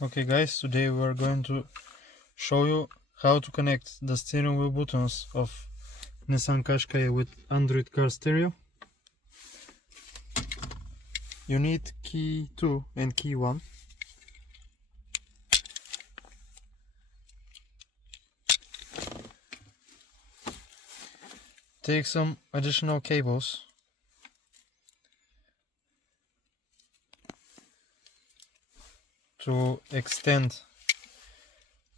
Okay guys, today we are going to show you how to connect the steering wheel buttons of Nissan Qashqai with Android car stereo. You need key 2 and key 1. Take some additional cables to extend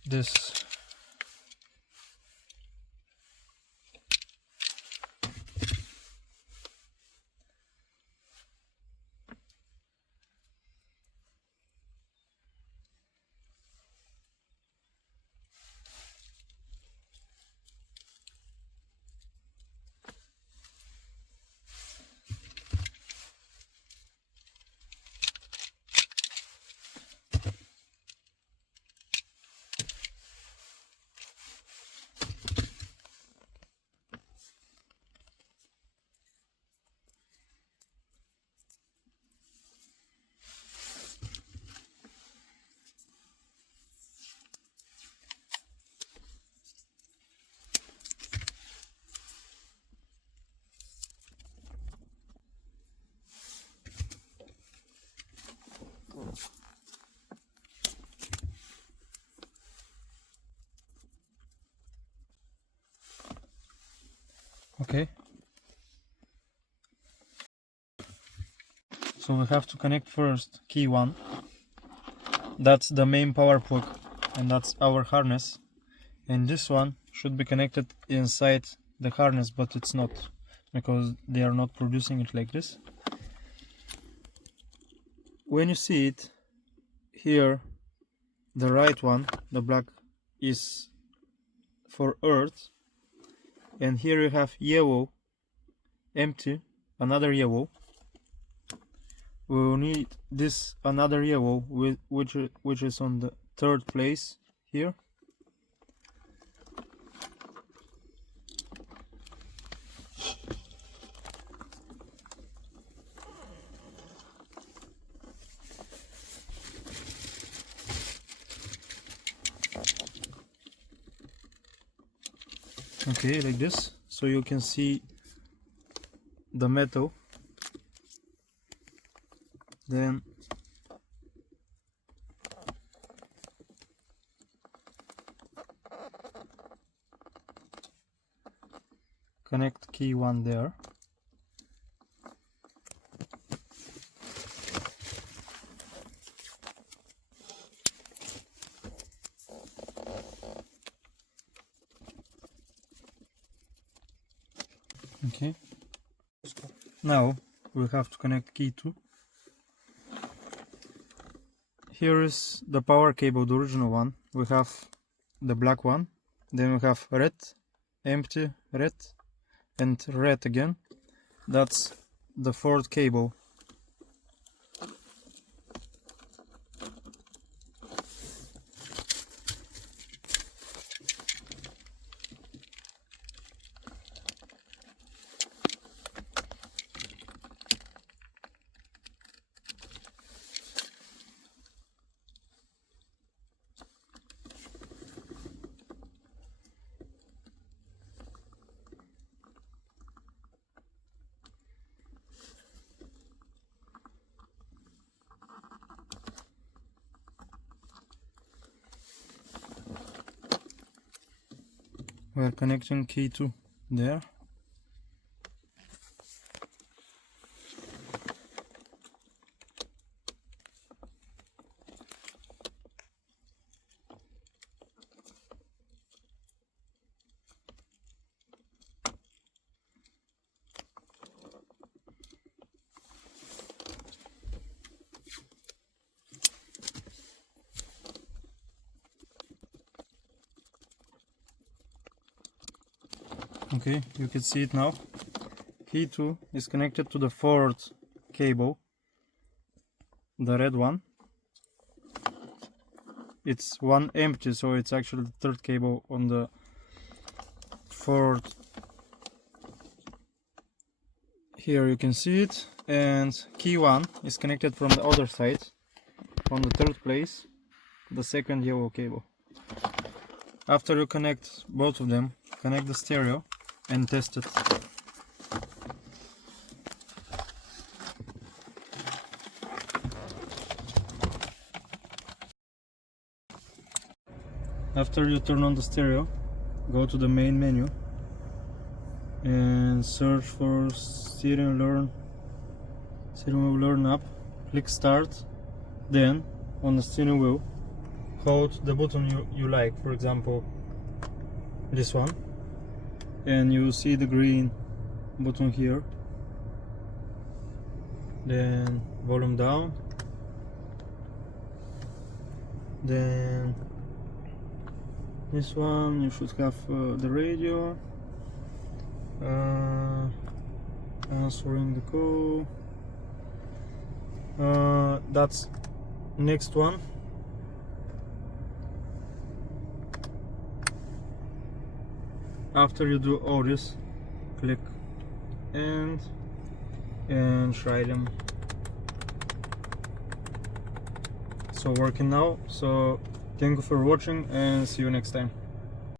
this Okay, so we have to connect first key 1. That's the main power plug and that's our harness, and this one should be connected inside the harness, but it's not because they are not producing it like this. When you see it here, the right one, the black, is for earth, and here you have yellow empty, another yellow. We will need this another yellow which is on the third place here. Okay, like this, so you can see the metal. Then connect key 1 there. Okay, now we have to connect key 2. Here is the power cable, the original one. We have the black one, then we have red, empty, red, and red again. That's the fourth cable. We are connecting key 2 there. Okay, you can see it now. Key 2 is connected to the fourth cable, the red one. It's one empty, so it's actually the third cable on the fourth. Here you can see it, and key 1 is connected from the other side, from the third place. the second yellow cable. After you connect both of them, connect the stereo and test it. After you turn on the stereo, go to the main menu and search for steering wheel learn app. Click start, then on the steering wheel hold the button you like, for example this one, and you will see the green button here. Then volume down, then this one you should have the radio, answering the call, that's next one. After you do all this, click end and try them. So working now. So thank you for watching and see you next time.